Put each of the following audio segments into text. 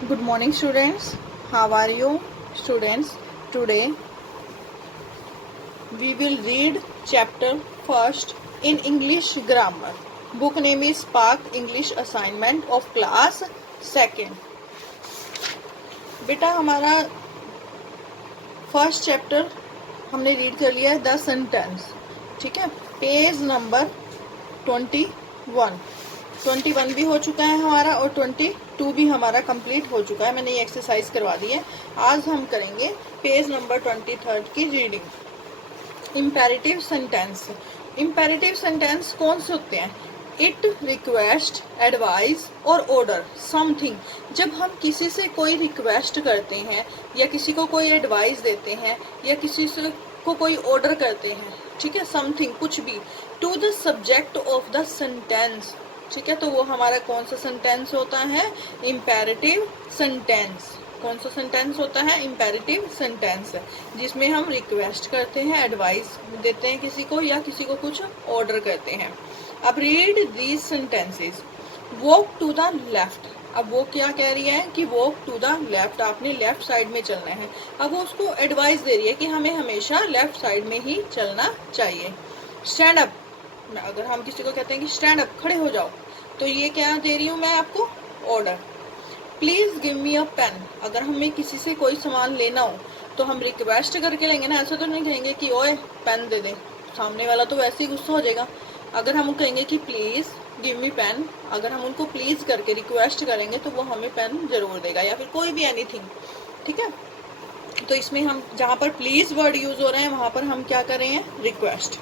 Good morning, students. How are you, students? Today we will read chapter first in English grammar. Book name is Spark English Assignment of class second. बेटा हमारा first chapter हमने read कर लिया है, the sentence. ठीक है, page number 21 भी हो चुका है हमारा और 22 भी हमारा कंप्लीट हो चुका है. मैंने ये एक्सरसाइज करवा दी है. आज हम करेंगे पेज नंबर 23 की reading. Imperative sentence. Imperative sentence कौन से होते हैं? इट, रिक्वेस्ट, एडवाइस और ऑर्डर समथिंग. जब हम किसी से कोई रिक्वेस्ट करते हैं या किसी को कोई एडवाइस देते हैं या किसी से को कोई ऑर्डर करते हैं, ठीक है, समथिंग कुछ भी, to the subject of the sentence, ठीक है, तो वो हमारा कौन सा सेंटेंस होता है? Imperative sentence. कौन सा सेंटेंस होता है? इम्पेरेटिव सेंटेंस, जिसमें हम रिक्वेस्ट करते हैं, एडवाइस देते हैं किसी को या किसी को कुछ ऑर्डर करते हैं. अब read these sentences. Walk to the left. अब वो क्या कह रही है कि वॉक टू द लेफ्ट, आपने लेफ्ट साइड में चलना है. अब वो उसको एडवाइस दे रही है कि हमें हमेशा लेफ्ट साइड में ही चलना चाहिए. Stand up. अगर हम किसी को कहते हैं कि स्टैंड अप, खड़े हो जाओ, तो ये क्या दे रही हूँ मैं आपको? Order. Please give me a pen. अगर हमें किसी से कोई सामान लेना हो तो हम रिक्वेस्ट करके लेंगे ना, ऐसा तो नहीं कहेंगे कि ओए पेन दे दे, सामने वाला तो वैसे ही गुस्सा हो जाएगा. अगर हम कहेंगे कि प्लीज गिव मी पेन, अगर हम उनको प्लीज करके रिक्वेस्ट करेंगे तो वो हमें पेन जरूर देगा या फिर कोई भी एनीथिंग. ठीक है, तो इसमें हम जहाँ पर प्लीज वर्ड यूज हो रहे हैं वहां पर हम क्या कर रहे हैं? Request.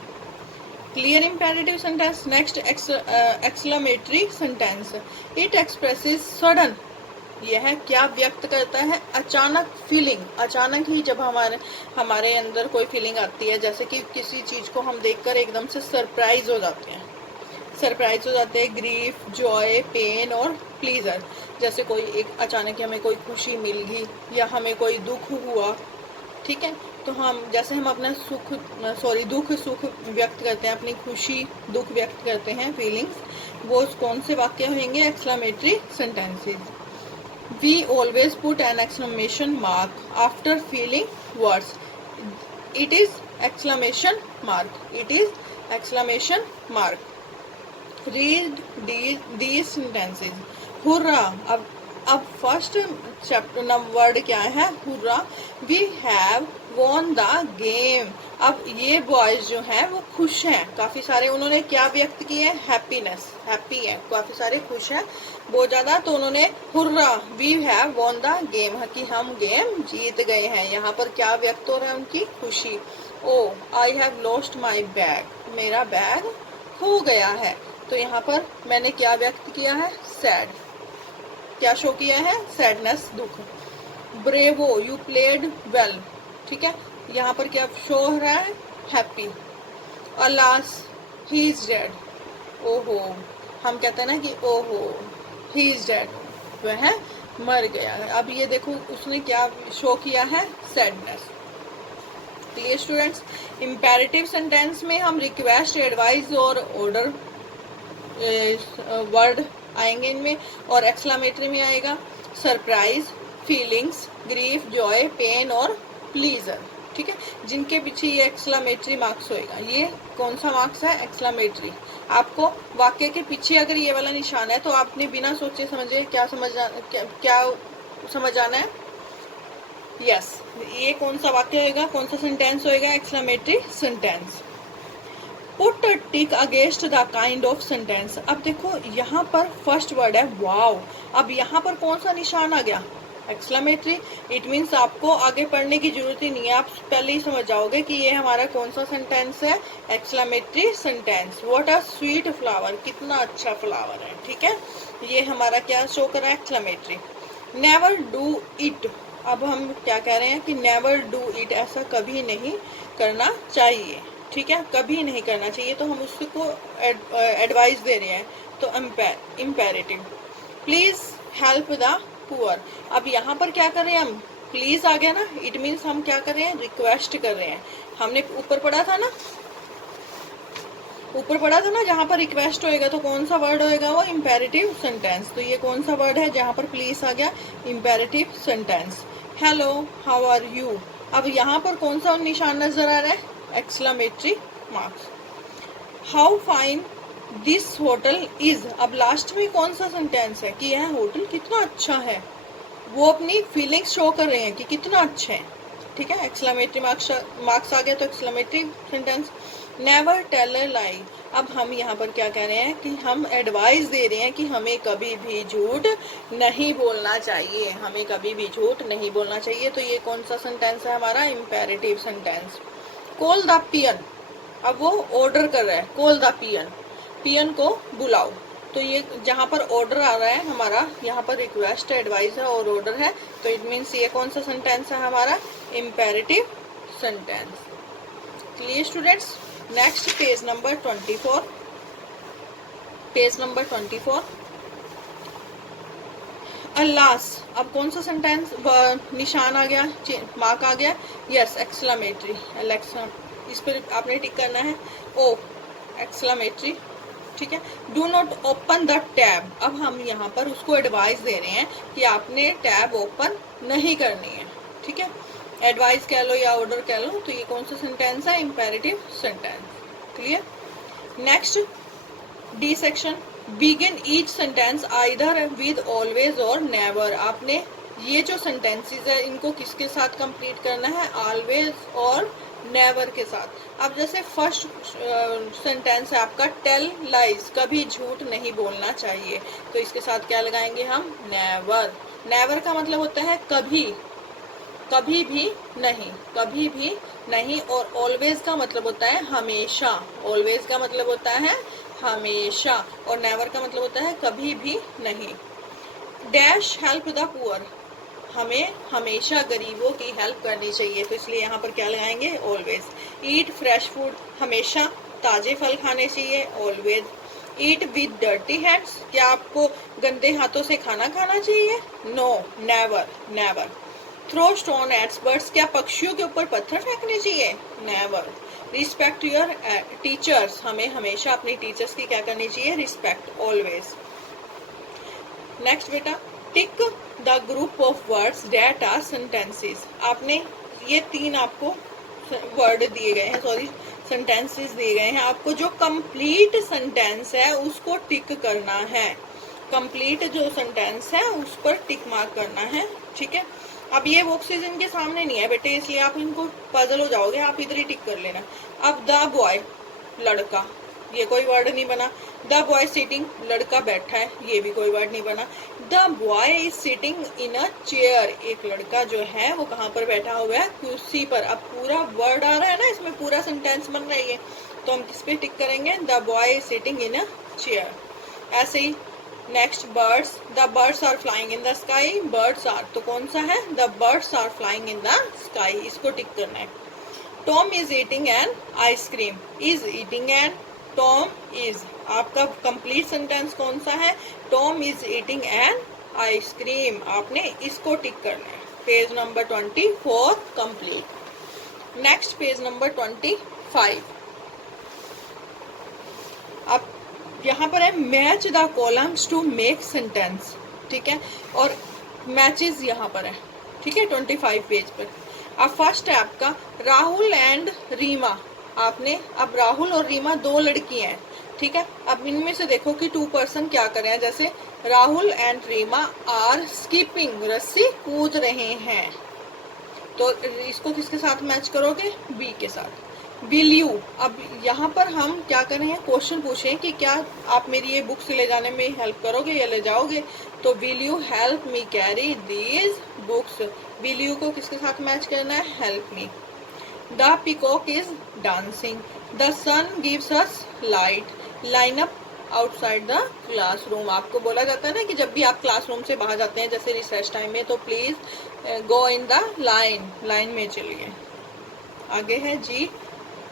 Clear imperative sentence. Next exclamatory sentence. It expresses sudden. यह क्या व्यक्त करता है? अचानक फीलिंग. अचानक ही जब हमारे अंदर कोई फीलिंग आती है, जैसे कि किसी चीज को हम देखकर एकदम से सरप्राइज हो जाते हैं. ग्रीफ, जॉय, पेन और प्लीजर. जैसे कोई एक अचानक हमें कोई खुशी मिल गई या हमें कोई दुख हुआ, ठीक है, तो हम जैसे हम अपना दुख सुख व्यक्त करते हैं, अपनी खुशी दुख व्यक्त करते हैं, फीलिंग्स, वो कौन से वाक्य होंगे? Exclamatory sentences. We always put an exclamation mark after feeling words. It is exclamation mark. It is exclamation mark. Read these sentences. Hurrah. अब फर्स्ट चैप्टर वर्ड क्या है? Hurrah. We have won the game. अब ये boys जो हैं वो खुश हैं, काफी सारे. उन्होंने क्या व्यक्त किए? हैप्पीनेस. हैप्पी है, काफी सारे खुश हैं बहुत ज्यादा, तो उन्होंने hurrah we have won the game, कि हम गेम जीत गए हैं. यहाँ पर क्या व्यक्त हो रहा है? उनकी खुशी. Oh I have lost my bag. मेरा बैग खो गया है. तो यहाँ पर मैंने क्या व्यक्त किया है? सैड. क्या शो किया है? सैडनेस, दुख. Bravo, you played well. ठीक है, यहाँ पर क्या शो हो रहा है? Happy. Alas, he is dead. ओहो, हम कहते हैं ना कि ओहो ही इज डेड, वह मर गया है. अब ये देखो उसने क्या शो किया है? Sadness. Clear students? Imperative sentence में हम रिक्वेस्ट, एडवाइस और ऑर्डर वर्ड आएंगे इनमें, और एक्सक्लेमेटरी में आएगा surprise, feelings, grief, joy, pain और प्लीजर. ठीक है, जिनके पीछे ये एक्सक्लेमेटरी मार्क्स होएगा. ये कौन सा मार्क्स है? एक्सक्लेमेटरी. आपको वाक्य के पीछे अगर ये वाला निशान है तो आपने बिना सोचे समझे क्या समझ आना है? यस, ये कौन सा वाक्य होएगा? कौन सा सेंटेंस होएगा? Exclamatory sentence. Put a tick against the kind of sentence. अब देखो यहाँ पर फर्स्ट वर्ड है वाव. अब यहाँ पर कौन सा निशान आ गया? एक्सक्लेमेटरी. इट मीन्स आपको आगे पढ़ने की जरूरत ही नहीं है, आप पहले ही समझ जाओगे कि ये हमारा कौन सा सेंटेंस है? Exclamatory sentence. What a sweet flower. कितना अच्छा फ्लावर है. ठीक है, ये हमारा क्या शो कर रहा है? एक्सक्लेमेटरी. Never do it. अब हम क्या कह रहे हैं कि नेवर डू इट, ऐसा कभी नहीं करना चाहिए. ठीक है, कभी नहीं करना चाहिए, तो हम उसको एडवाइस दे रहे हैं, तो imperative. Please help the poor. अब यहाँ पर क्या कर रहे हैं हम? प्लीज आ गया ना, इट मीन्स हम क्या कर रहे हैं? रिक्वेस्ट कर रहे हैं. हमने ऊपर पढ़ा था ना, ऊपर पढ़ा था ना, जहाँ पर रिक्वेस्ट होएगा तो कौन सा वर्ड होएगा, वो इम्पेरेटिव सेंटेंस। तो ये कौन सा वर्ड है जहाँ पर प्लीज आ गया, imperative sentence. Hello, how are you. अब यहाँ पर कौन सा निशान नजर आ रहा है, exclamatory marks. How fine this hotel is. अब लास्ट में कौन सा सेंटेंस है कि यह होटल कितना अच्छा है, वो अपनी फीलिंग्स शो कर रहे हैं कि कितना अच्छा है। ठीक है, एक्सक्लेमेटरी मार्क्स आ गया तो exclamatory sentence. Never tell a lie. अब हम यहाँ पर क्या कह रहे हैं कि हम एडवाइस दे रहे हैं कि हमें कभी भी झूठ नहीं बोलना चाहिए, हमें कभी भी झूठ नहीं बोलना चाहिए। तो ये कौन सा सेंटेंस है हमारा, इम्पेरेटिव सेंटेंस। कॉल द पियन। अब वो ऑर्डर कर रहा है, कॉल द पियन, पियन को बुलाओ। तो ये जहाँ पर ऑर्डर आ रहा है हमारा, यहाँ पर रिक्वेस्ट है, एडवाइस है और ऑर्डर है, तो इट मीन्स ये कौन सा सेंटेंस है हमारा, imperative sentence. Clear students. Next page number 24, page number 24। अल्लास। अब कौन सा सेंटेंस निशान आ गया, मार्क आ गया, यस एक्सक्लेमेटरी, इस पर आपने टिक करना है, ओ एक्सक्लेमेटरी। ठीक है, do not open the tab. अब हम यहाँ पर उसको एडवाइस दे रहे हैं कि आपने टैब ओपन नहीं करनी है। ठीक है, एडवाइस कह लो या ऑर्डर कह लो, तो ये कौन सा सेंटेंस है, imperative sentence. Clear. Next D section, begin each sentence either with always और नेवर। आपने ये जो सेंटेंसेस है इनको किसके साथ कंप्लीट करना है, ऑलवेज और नेवर के साथ। अब जैसे फर्स्ट सेंटेंस है आपका, टेल लाइज, कभी झूठ नहीं बोलना चाहिए, तो इसके साथ क्या लगाएंगे हम, नेवर। नेवर का मतलब होता है कभी, कभी भी नहीं, कभी भी नहीं। और ऑलवेज का मतलब होता है हमेशा, ऑलवेज का मतलब होता है हमेशा, और नेवर का मतलब होता है कभी भी नहीं। डैश हेल्प द पुअर, हमें हमेशा गरीबों की हेल्प करनी चाहिए, तो इसलिए यहाँ पर क्या लगाएंगे, ऑलवेज। ईट फ्रेश फूड, हमेशा ताजे फल खाने चाहिए, always. Eat with dirty hands, क्या आपको गंदे हाथों से खाना खाना चाहिए, no never, never. Throw stone at birds, क्या पक्षियों के ऊपर पत्थर फेंकने चाहिए, नेवर। रिस्पेक्ट योर टीचर्स, हमें हमेशा अपने टीचर्स की क्या करनी चाहिए, रिस्पेक्ट, ऑलवेज। नेक्स्ट बेटा, tick the group of words that are sentences. आपने ये तीन आपको वर्ड दिए गए हैं, सॉरी सेंटेंसेस दिए गए हैं, आपको जो कंप्लीट सेंटेंस है उसको टिक करना है, कंप्लीट जो सेंटेंस है उस पर टिक मार्क करना है। ठीक है, अब ये बॉक्सेस इनके सामने नहीं है बेटे, इसलिए आप इनको पजल हो जाओगे, आप इधर ही टिक कर लेना। अब द बॉय, लड़का, ये कोई वर्ड नहीं बना। द बॉय सिटिंग, लड़का बैठा है, ये भी कोई वर्ड नहीं बना। The boy is sitting in a chair, एक लड़का जो है वो कहाँ पर बैठा हुआ है, कुर्सी पर। अब पूरा वर्ड आ रहा है ना, इसमें पूरा सेंटेंस बन रही है, तो हम किस पे टिक करेंगे, the boy is sitting in a chair. ऐसे ही next birds, the birds are flying in the sky, birds are, तो कौन सा है, the birds are flying in the sky, इसको टिक करना है। Tom is eating an ice cream, is eating an, Tom is, आपका कंप्लीट सेंटेंस कौन सा है, Tom is eating an ice cream, आपने इसको टिक करना है। Page number 24 complete. Next page number 25। अब यहाँ पर है match the columns to make sentence. ठीक है, और मैचेस यहाँ पर है। ठीक है, 25 पेज पर। अब फर्स्ट है आपका राहुल एंड रीमा। आपने, अब राहुल और रीमा दो लड़की हैं। ठीक है, अब इनमें से देखो कि 2 पर्सन क्या कर रहे हैं, जैसे Rahul and Reema are skipping, रस्सी कूद रहे हैं, तो इसको किसके साथ मैच करोगे, बी के साथ। विल यू, अब यहाँ पर हम क्या कर रहे हैं, क्वेश्चन पूछे कि क्या आप मेरी ये बुक्स ले जाने में हेल्प करोगे या ले जाओगे, तो will you help me carry these books, will you को किसके साथ मैच करना है, help me. The peacock is dancing, the sun gives us light, line up outside the classroom. आपको बोला जाता है ना कि जब भी आप क्लासरूम से बाहर जाते हैं जैसे रिसेस टाइम में, तो please go in the line, line में चलिए। आगे है जी,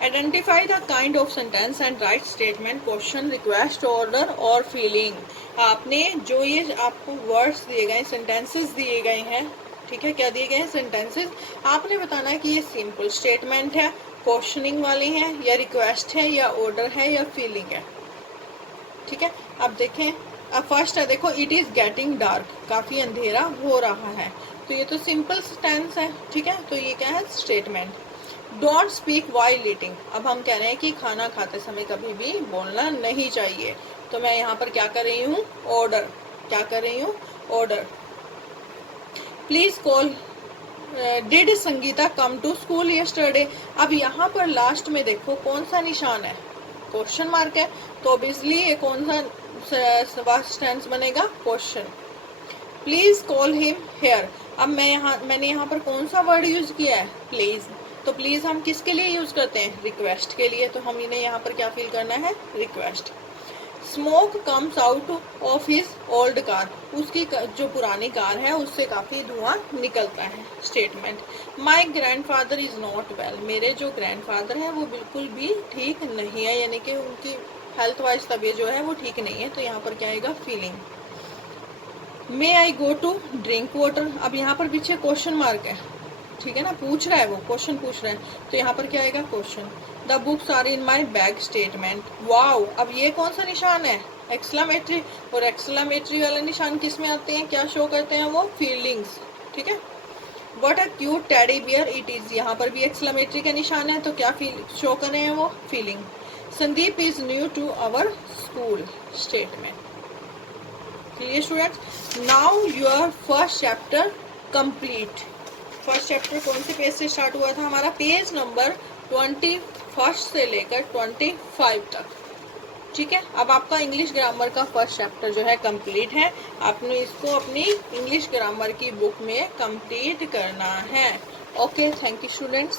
identify the kind of sentence and write statement, question, request, order और फीलिंग। आपने जो ये आपको वर्ड्स दिए गए, सेंटेंसेस दिए गए हैं, ठीक है, क्या दिए गए हैं, सेंटेंसेस, आपने बताना है कि ये सिंपल स्टेटमेंट है, क्वेश्चनिंग वाली हैं, या रिक्वेस्ट है, या ऑर्डर है, या फीलिंग है। ठीक है, अब देखें, अब फर्स्ट है, देखो इट इज गेटिंग डार्क, काफी अंधेरा हो रहा है, तो ये तो सिंपल टेंस है। ठीक है, तो ये क्या है, statement. Don't speak while eating, अब हम कह रहे हैं कि खाना खाते समय कभी भी बोलना नहीं चाहिए, तो मैं यहाँ पर क्या कर रही हूँ, ऑर्डर, क्या कर रही हूँ, order. Please call, did Sangeeta come to school yesterday, अब यहाँ पर लास्ट में देखो कौन सा निशान है, क्वेश्चन मार्क है, तो ऑब्वियसली ये कौन सा वास्ट टेंस बनेगा, question. Please call him hair, अब मैंने यहाँ पर कौन सा वर्ड यूज किया है, प्लीज, तो प्लीज हम किसके लिए यूज करते हैं, रिक्वेस्ट के लिए, तो हम इन्हें यहाँ पर क्या फील करना है, request. Smoke comes out of his old car, उसकी जो पुरानी कार है उससे काफी धुआं निकलता है, statement. My grandfather is not well, मेरे जो ग्रैंडफादर है वो बिल्कुल भी ठीक नहीं है, यानी कि उनकी हेल्थ वाइज तबीयत जो है वो ठीक नहीं है, तो यहाँ पर क्या आएगा, feeling. May I go to drink water, अब यहाँ पर पीछे क्वेश्चन मार्क है, ठीक है ना, पूछ रहा है वो, क्वेश्चन पूछ रहा है, तो यहाँ पर क्या आएगा, question. The books are in my bag, statement. Wow, अब ये कौन सा निशान है, एक्सक्लेमेटरी, और एक्सक्लेमेटरी वाले निशान किस में आते हैं, क्या शो करते हैं वो, फीलिंग्स। ठीक है, what a cute teddy bear it is, यहाँ पर भी एक्सक्लेमेटरी का निशान है, तो क्या फील शो कर रहे हैं वो, feeling. Sandeep is new to our school, statement. Clear students, now your first chapter complete. First chapter कौन से पेज से स्टार्ट हुआ था हमारा, पेज नंबर 21 से लेकर 25 तक। ठीक है, अब आपका इंग्लिश ग्रामर का फर्स्ट चैप्टर जो है कंप्लीट है, आपने इसको अपनी इंग्लिश ग्रामर की बुक में कंप्लीट करना है। Okay, thank you students.